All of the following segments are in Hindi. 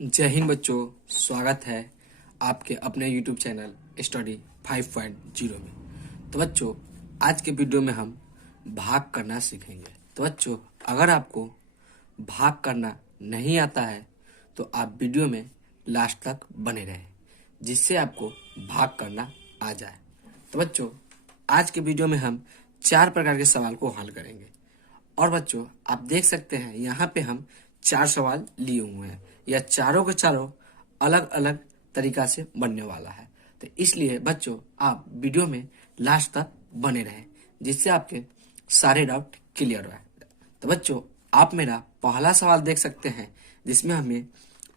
जय हिंद बच्चों, स्वागत है आपके अपने YouTube चैनल स्टडी 5.0 में। तो बच्चों, आज के वीडियो में हम भाग करना सीखेंगे। तो बच्चों, अगर आपको भाग करना नहीं आता है तो आप वीडियो में लास्ट तक बने रहें, जिससे आपको भाग करना आ जाए। तो बच्चों, आज के वीडियो में हम 4 प्रकार के सवाल को हल करेंगे। और बच्चों, आप देख सकते हैं यहाँ पे हम 4 सवाल लिए हुए हैं। यह चारों के चारों अलग अलग तरीका से बनने वाला है। तो इसलिए बच्चों, आप वीडियो में लास्ट तक बने रहें, जिससे आपके सारे डाउट क्लियर हो। तो बच्चों, आप मेरा पहला सवाल देख सकते हैं, जिसमें हमें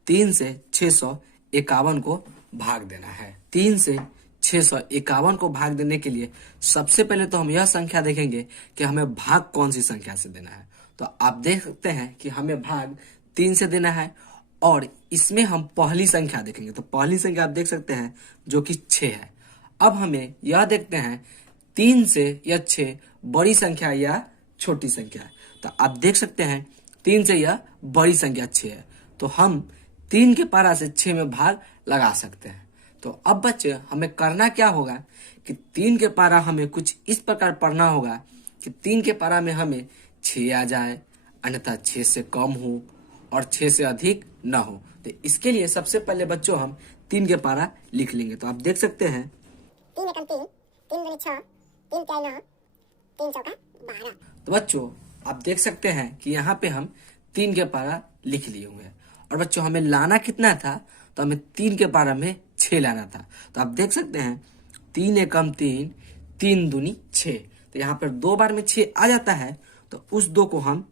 3 से 651 को भाग देना है। 3 से 651 को भाग देने के लिए सबसे पहले तो हम यह संख्या देखेंगे कि हमें भाग कौन सी संख्या से देना है। तो आप देख सकते हैं कि हमें भाग 3 से देना है, और इसमें हम पहली संख्या देखेंगे। तो पहली संख्या आप देख सकते हैं जो कि 6 है। अब हमें यह देखते हैं 3 से यह 6 बड़ी संख्या या छोटी संख्या है। तो आप देख सकते हैं 3 से यह बड़ी संख्या 6 है, तो हम 3 के पारा से 6 में भाग लगा सकते हैं। तो अब बच्चे, हमें करना क्या होगा कि 3 के पारा हमें कुछ इस प्रकार पढ़ना होगा कि 3 के पारा में हमें 6 आ जाए, अन्यथा 6 से कम हो और 6 से अधिक ना हो। तो इसके लिए सबसे पहले बच्चों हम 3 के पारा लिख लेंगे। तो आप देख सकते हैं 3 एकम 3, 3 दूनी 6, 3 तिहाई 9, 3 चौका 12। तो बच्चों, आप देख सकते हैं कि यहाँ पे हम 3 के पारा लिख लिए हुए हैं। और बच्चों, हमें लाना कितना था? तो हमें 3 के पारा में 6 लाना था। तो आप देख सकते हैं 3 एकम 3, 3 दूनी 6। तो यहाँ पर 2 बार में 6 आ जाता है, तो उस 2 को हम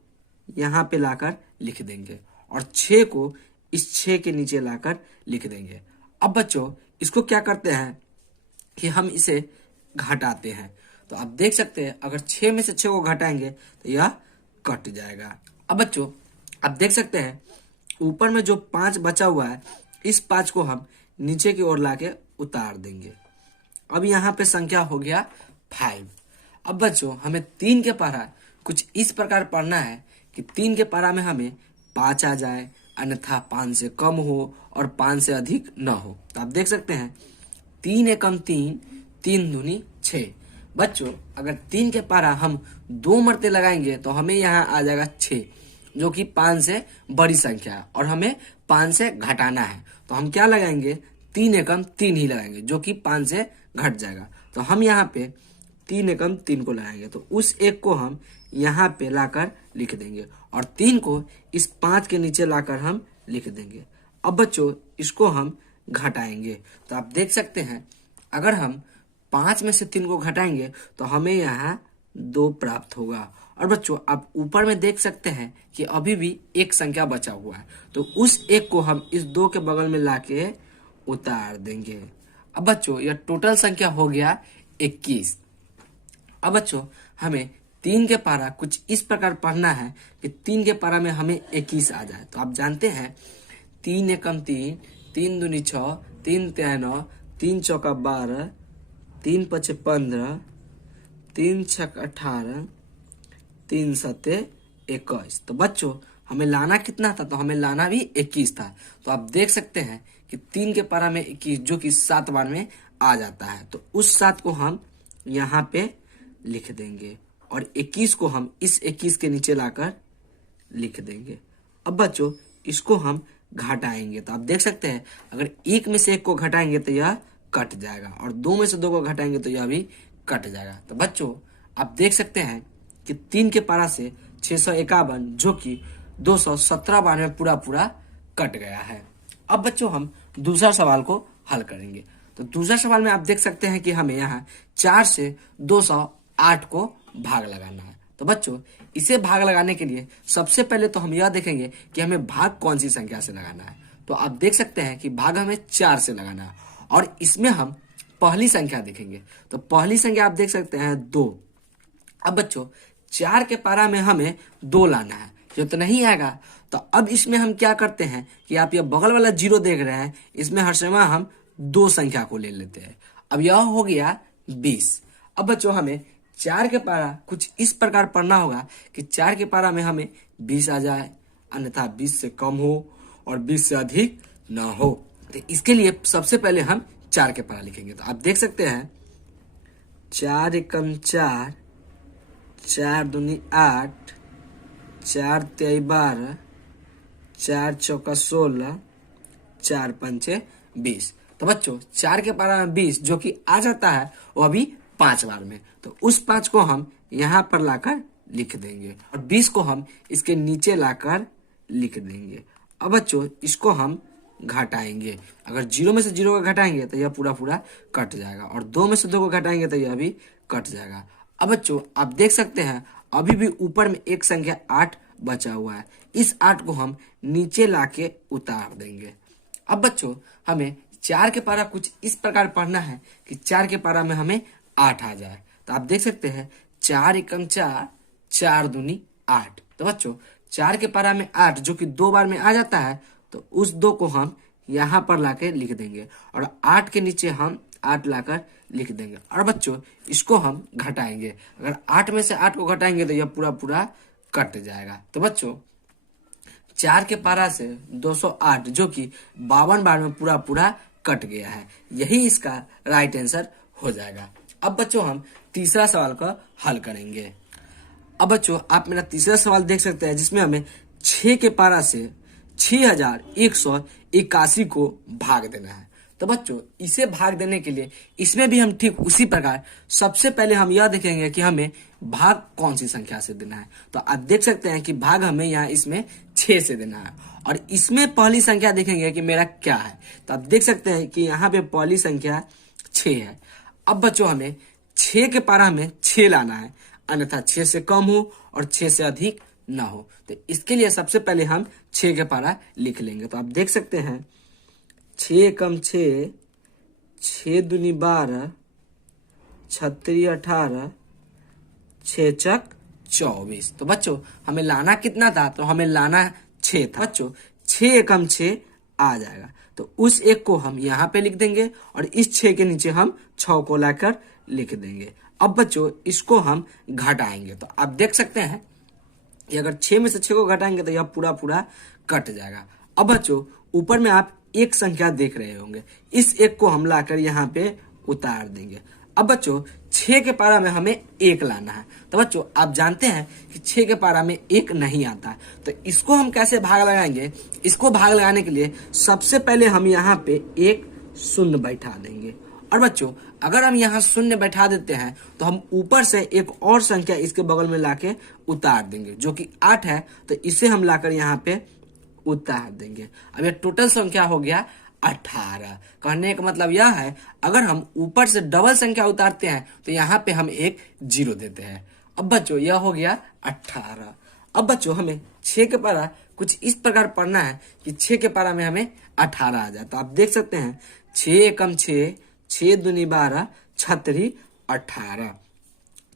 यहाँ पे लाकर लिख देंगे और 6 को इस 6 के नीचे लाकर लिख देंगे। अब बच्चों, इसको क्या करते हैं कि हम इसे घटाते हैं। तो आप देख सकते हैं अगर 6 में से 6 को घटाएंगे तो यह कट जाएगा। अब बच्चों, आप देख सकते हैं ऊपर में जो 5 बचा हुआ है, इस 5 को हम नीचे की ओर लाके उतार देंगे। अब यहाँ पे संख्या हो गया 5। अब बच्चों, हमें 3 के पारा कुछ इस प्रकार पढ़ना है कि 3 के पारा में हमें 5 आ जाए, अन्यथा 5 से कम हो और 5 से अधिक न हो। तो आप देख सकते हैं 3 एकम 3, 3 दूनी 6। बच्चों, अगर 3 के पारा हम 2 मरते लगाएंगे तो हमें यहाँ आ जाएगा 6, जो कि 5 से बड़ी संख्या है और हमें 5 से घटाना है। तो हम क्या लगाएंगे? 3 एकम 3 ही लगाएंगे, जो कि 5 से घट जाएगा। तो हम यहाँ पे 3 एकम 3 को लगाएंगे, तो उस एक को हम यहाँ पे लाकर लिख देंगे और 3 को इस 5 के नीचे लाकर हम लिख देंगे। अब बच्चों, इसको हम घटाएंगे। तो आप देख सकते हैं अगर हम 5 में से 3 को घटाएंगे तो हमें यहाँ 2 प्राप्त होगा। और बच्चों, आप ऊपर में देख सकते हैं कि अभी भी एक संख्या बचा हुआ है, तो उस एक को हम इस 2 के बगल में लाके उतार देंगे। अब बच्चों, यह टोटल संख्या हो गया 21। अब बच्चों, हमें 3 के पारा कुछ इस प्रकार पढ़ना है कि 3 के पारा में हमें 21 आ जाए। तो आप जानते हैं 3 एकम 3, 3 दूनी 6, 3 तिहाई 9, 3 चौका 12, 3 पचे 15, 3 छक 18, 3 सते 21। तो बच्चों, हमें लाना कितना था? तो हमें लाना भी 21 था। तो आप देख सकते हैं कि 3 के पारा में 21, जो कि 7 बार में आ जाता है, तो उस 7 को हम यहाँ पे लिख देंगे और 21 को हम इस 21 के नीचे लाकर लिख देंगे। अब बच्चों, इसको हम घटाएंगे। तो आप देख सकते हैं अगर 1 में से 1 को घटाएंगे तो यह कट जाएगा, और 2 में से 2 को घटाएंगे तो यह भी कट जाएगा। तो बच्चों, आप देख सकते हैं कि 3 के पारा से 651, जो कि 217 बार में पूरा कट गया है। अब बच्चों, हम दूसरा सवाल को हल करेंगे। तो दूसरा सवाल में आप देख सकते हैं कि हमें यहाँ 4 से 208 को भाग लगाना है। तो बच्चों, इसे भाग लगाने के लिए सबसे पहले तो हम यह देखेंगे कि हमें भाग कौन सी संख्या से लगाना है। तो आप देख सकते हैं कि भाग हमें 4 से लगाना है, और इसमें हम पहली संख्या देखेंगे। तो पहली संख्या आप देख सकते हैं 2। अब बच्चों, 4 के पारा में हमें 2 लाना है, जो तो नहीं आएगा। तो अब इसमें हम क्या करते हैं कि आप ये बगल वाला 0 देख रहे हैं, इसमें हर समय हम 2 संख्या को ले लेते हैं। अब यह हो गया 20। अब बच्चों, हमें 4 के पारा कुछ इस प्रकार पढ़ना होगा कि 4 के पारा में हमें 20 आ जाए, अन्यथा 20 से कम हो और 20 से अधिक ना हो। तो इसके लिए सबसे पहले हम 4 के पारा लिखेंगे। तो आप देख सकते हैं 4 एकम 4, 4 दूनी 8, 4 तिहाई 12, 4 चौका 16, 4 पंचे 20। तो बच्चों 4 के पारा में 20 जो कि आ जाता है वो अभी 5 बार में, तो उस 5 को हम यहाँ पर लाकर लिख देंगे और 20 को हम इसके नीचे लाकर लिख देंगे। अब बच्चों इसको हम घटाएंगे, अगर 0 में से 0 को घटाएंगे तो यह पूरा पूरा कट जाएगा और 2 में से 2 को घटाएंगे तो यह भी कट जाएगा। अब बच्चों आप देख सकते हैं अभी भी ऊपर में एक संख्या 8 बचा हुआ है, इस 8 को हम नीचे लाके उतार देंगे। अब बच्चों हमें 4 के पारा कुछ इस प्रकार पढ़ना है कि 4 के पारा में हमें 8 आ जाए। तो आप देख सकते हैं 4 एकम 4, 4 दूनी 8। तो बच्चों 4 के पारा में 8 जो कि 2 बार में आ जाता है, तो उस 2 को हम यहाँ पर लाके लिख देंगे और 8 के नीचे हम 8 लाकर लिख देंगे। और बच्चों इसको हम घटाएंगे, अगर 8 में से 8 को घटाएंगे तो यह पूरा पूरा कट जाएगा। तो बच्चों 4 के पारा से 208 जो कि 52 बार में पूरा पूरा कट गया है, यही इसका राइट आंसर हो जाएगा। अब बच्चों हम तीसरा सवाल का हल करेंगे। अब बच्चों आप मेरा तीसरा सवाल देख सकते हैं जिसमें हमें 6 के पारा से 6181 को भाग देना है। तो बच्चों इसे भाग देने के लिए इसमें भी हम ठीक उसी प्रकार सबसे पहले हम यह देखेंगे कि हमें भाग कौन सी संख्या से देना है। तो आप देख सकते हैं कि भाग हमें यहाँ इसमें 6 से देना है और इसमें पहली संख्या देखेंगे कि मेरा क्या है। तो आप देख सकते हैं कि यहाँ पे पहली संख्या 6 है। अब बच्चों हमें 6 के पारा में 6 लाना है, अन्यथा 6 से कम हो और 6 से अधिक ना हो। तो इसके लिए सबसे पहले हम 6 के पारा लिख लेंगे। तो आप देख सकते हैं 6 एकम 6, 6 दूनी 12, 6 18, 6 चक 24। तो बच्चों हमें लाना कितना था? तो हमें लाना 6 था। बच्चों 6 एकम 6 आ जाएगा, तो उस 1 को हम यहाँ पे लिख देंगे और इस 6 के नीचे हम 6 को लाकर लिख देंगे। अब बच्चों इसको हम घटाएंगे। तो आप देख सकते हैं कि अगर 6 में से 6 को घटाएंगे तो यह पूरा पूरा कट जाएगा। अब बच्चों ऊपर में आप एक संख्या देख रहे होंगे, इस 1 को हम लाकर यहाँ पे उतार देंगे। अब बच्चों 6 के पारा में हमें 1 लाना है। तो बच्चों आप जानते हैं कि 6 के पारा में 1 नहीं आता है, तो इसको हम कैसे भाग लगाएंगे? इसको भाग लगाने के लिए सबसे पहले हम यहाँ पे एक शून्य बैठा देंगे और बच्चों अगर हम यहाँ शून्य बैठा देते हैं तो हम ऊपर से एक और संख्या इसके बगल में लाके उतार देंगे जो कि 8 है, तो इसे हम लाकर यहाँ पे उतार देंगे। अब ये टोटल संख्या हो गया 18। कहने का मतलब यह है अगर हम ऊपर से डबल संख्या उतारते हैं तो यहाँ पे हम एक 0 देते हैं। अब बच्चों यह हो गया 18। अब बच्चों हमें 6 के पारा कुछ इस प्रकार पढ़ना है कि 6 के पारा में हमें 18 आ जाए। तो आप देख सकते हैं 6 एकम 6, 6 दूनी 12, 6 18।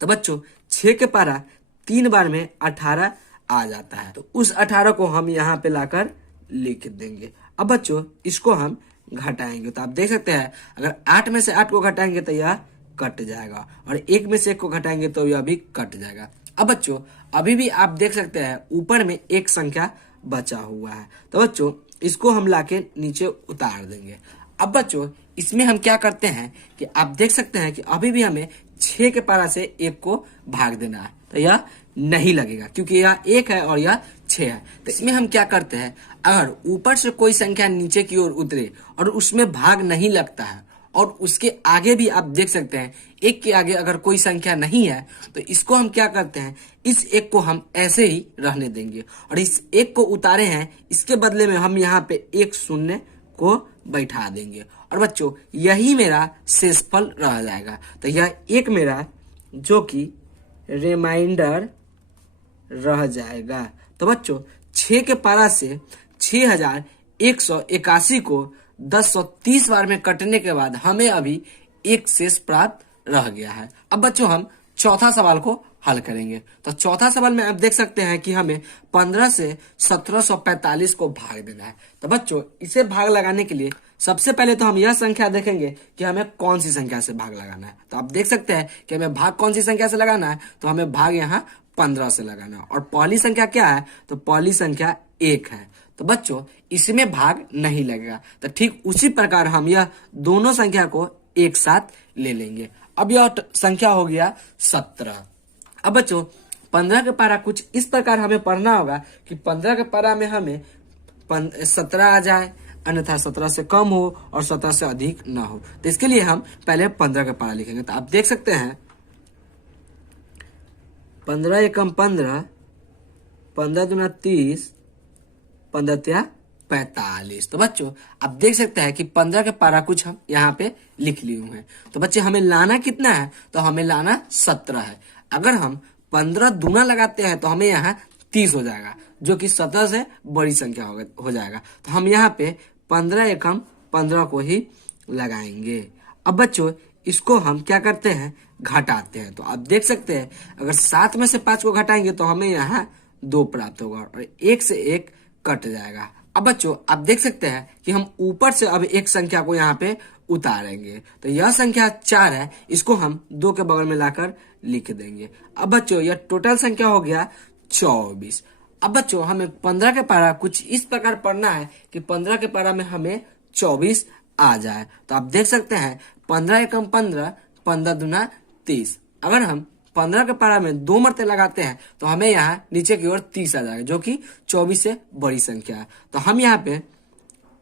तो बच्चों 6 के पारा 3 बार में 18 आ जाता है, तो उस 18 को हम यहाँ पे लाकर लिख देंगे। अब बच्चों इसको हम घटाएंगे। तो आप देख सकते हैं अगर 8 में से 8 को घटाएंगे तो यह कट जाएगा और 1 में से 1 को घटाएंगे तो यह भी कट जाएगा। अब बच्चों अभी भी आप देख सकते हैं ऊपर में एक संख्या बचा हुआ है, तो बच्चों इसको हम लाके नीचे उतार देंगे। अब बच्चों इसमें हम क्या करते हैं कि आप देख सकते हैं कि अभी भी हमें 6 के पारा से 1 को भाग देना है, तो यह नहीं लगेगा क्योंकि यह 1 है और यह 6 है। तो इसमें हम क्या करते हैं, अगर ऊपर से कोई संख्या नीचे की ओर उतरे और उसमें भाग नहीं लगता है और उसके आगे भी आप देख सकते हैं 1 के आगे अगर कोई संख्या नहीं है तो इसको हम क्या करते हैं, इस 1 को हम ऐसे ही रहने देंगे और इस 1 को उतारे हैं, इसके बदले में हम यहाँ पे एक शून्य को बैठा देंगे और बच्चों यही मेरा शेषफल रह जाएगा। तो यह 1 मेरा जो कि रिमाइंडर रह जाएगा। तो बच्चों 6 के पारा से 6181 को 1030 बार में कटने के बाद हमें अभी एक शेष प्राप्त रह गया है। अब बच्चों हम चौथा सवाल को हल करेंगे। तो चौथा सवाल में आप देख सकते हैं कि हमें 15 से 1745 को भाग देना है। तो बच्चों इसे भाग लगाने के लिए सबसे पहले तो हम यह संख्या देखेंगे कि हमें कौन सी संख्या से भाग लगाना है। तो आप देख सकते हैं कि हमें भाग कौन सी संख्या से लगाना है, तो हमें भाग यहाँ 15 से लगाना है और पहली संख्या क्या है, तो पहली संख्या 1 है। तो बच्चों इसमें भाग नहीं लगेगा। तो ठीक उसी प्रकार हम यह दोनों संख्या को एक साथ ले लेंगे। अब यह संख्या हो गया 17। अब बच्चों 15 के पारा कुछ इस प्रकार हमें पढ़ना होगा कि 15 के पारा में हमें 17 आ जाए, अन्यथा 17 से कम हो और 17 से अधिक ना हो। तो इसके लिए हम पहले 15 के पारा लिखेंगे। तो आप देख सकते हैं 15 एकम 15, 15 दूना 30, 15 तिया 45। तो बच्चों आप देख सकते हैं कि 15 के पारा कुछ हम यहाँ पे लिख लिए हुए हैं। तो बच्चे हमें लाना कितना है? तो हमें लाना 17 है। अगर हम 15 दूना लगाते हैं तो हमें यहाँ 30 हो जाएगा, जो कि 17 से बड़ी संख्या हो जाएगा। तो हम यहाँ पे 15 एकम 15 को ही लगाएंगे। अब बच्चों इसको हम क्या करते हैं? घटाते हैं। तो आप देख सकते हैं अगर 7 में से 5 को घटाएंगे तो हमें यहाँ 2 प्राप्त होगा और 1 से 1 कट जाएगा। अब बच्चों आप देख सकते हैं कि हम ऊपर से अब एक संख्या को यहाँ पे उतारेंगे। तो यह संख्या 4 है, इसको हम 2 के बगल में लाकर लिख देंगे। अब बच्चों यह टोटल संख्या हो गया 24। अब बच्चों हमें 15 के पारा कुछ इस प्रकार पढ़ना है कि 15 के पारा में हमें 24 आ जाए। तो आप देख सकते हैं 15 एकम 15, 15 दूना 30। अगर हम 15 के पारा में 2 मरते लगाते हैं तो हमें यहाँ नीचे की ओर 30 आ जाएगा, जो कि 24 से बड़ी संख्या है। तो हम यहाँ पे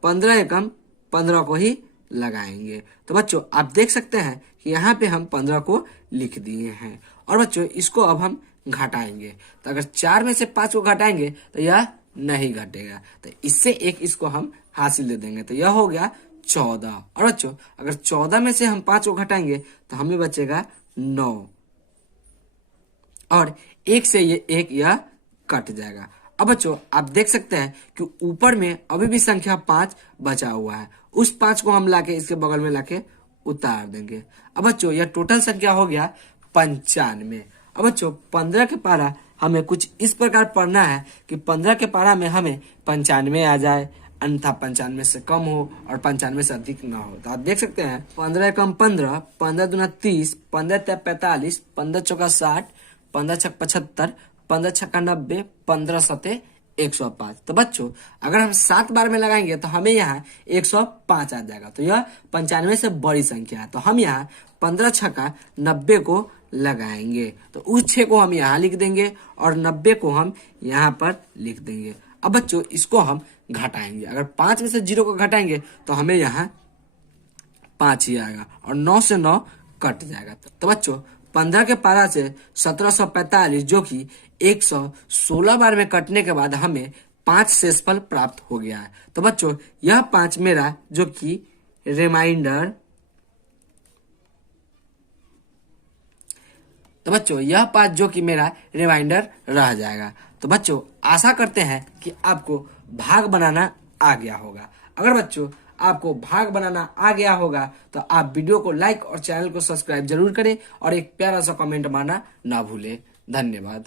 15 एकम 15 को ही लगाएंगे। तो बच्चों आप देख सकते हैं कि यहाँ पे हम 15 को लिख दिए हैं। और बच्चों इसको अब हम घटाएंगे। तो अगर 4 में से 5 को घटाएंगे तो यह नहीं घटेगा, तो इससे एक इसको हम हासिल दे देंगे। तो यह हो गया 14। और बच्चों अगर 14 में से हम 5 को घटाएंगे तो हमें बचेगा 9 और 1 से ये 1 यह कट जाएगा। अब बच्चों आप देख सकते हैं कि ऊपर में अभी भी संख्या 5 बचा हुआ है। उस 5 को हम लाके इसके बगल में लाके उतार देंगे। अब बच्चों यह टोटल संख्या हो गया 95। अब बच्चों 15 के पारा हमें कुछ इस प्रकार पढ़ना है कि 15 के पारा में हमें 95 आ जाए, अन्यथा 95 से कम हो और 95 से अधिक ना हो। तो आप देख सकते हैं 15 एकम 15, 15 दूना 30, 15 तिया 45, 15 चौका 60, 15 छक 75, 15 छक्का 90, 15 सते 105। तो बच्चों अगर हम 7 बार में लगाएंगे तो हमें यहाँ 105 आ जाएगा। तो यह 95 से बड़ी संख्या है। तो हम यहाँ 15 छक्का 90 को लगाएंगे। तो उस 6 को हम यहाँ लिख देंगे और 90 को हम यहाँ पर लिख देंगे। अब बच्चों इसको हम घटाएंगे। अगर 5 में से 0 को घटाएंगे तो हमें यहाँ 5 ही आएगा और 9 से 9 कट जाएगा। तो बच्चों 15 के पारा से 1745, जो कि 116 बार में कटने के बाद हमें 5 शेषफल प्राप्त हो गया है। तो बच्चों यह 5 मेरा जो कि रिमाइंडर, तो बच्चों यह 5 जो कि मेरा रिमाइंडर रह जाएगा। तो बच्चों आशा करते हैं कि आपको भाग बनाना आ गया होगा। अगर बच्चों आपको भाग बनाना आ गया होगा तो आप वीडियो को लाइक और चैनल को सब्सक्राइब जरूर करें और एक प्यारा सा कमेंट मारना ना भूलें। धन्यवाद।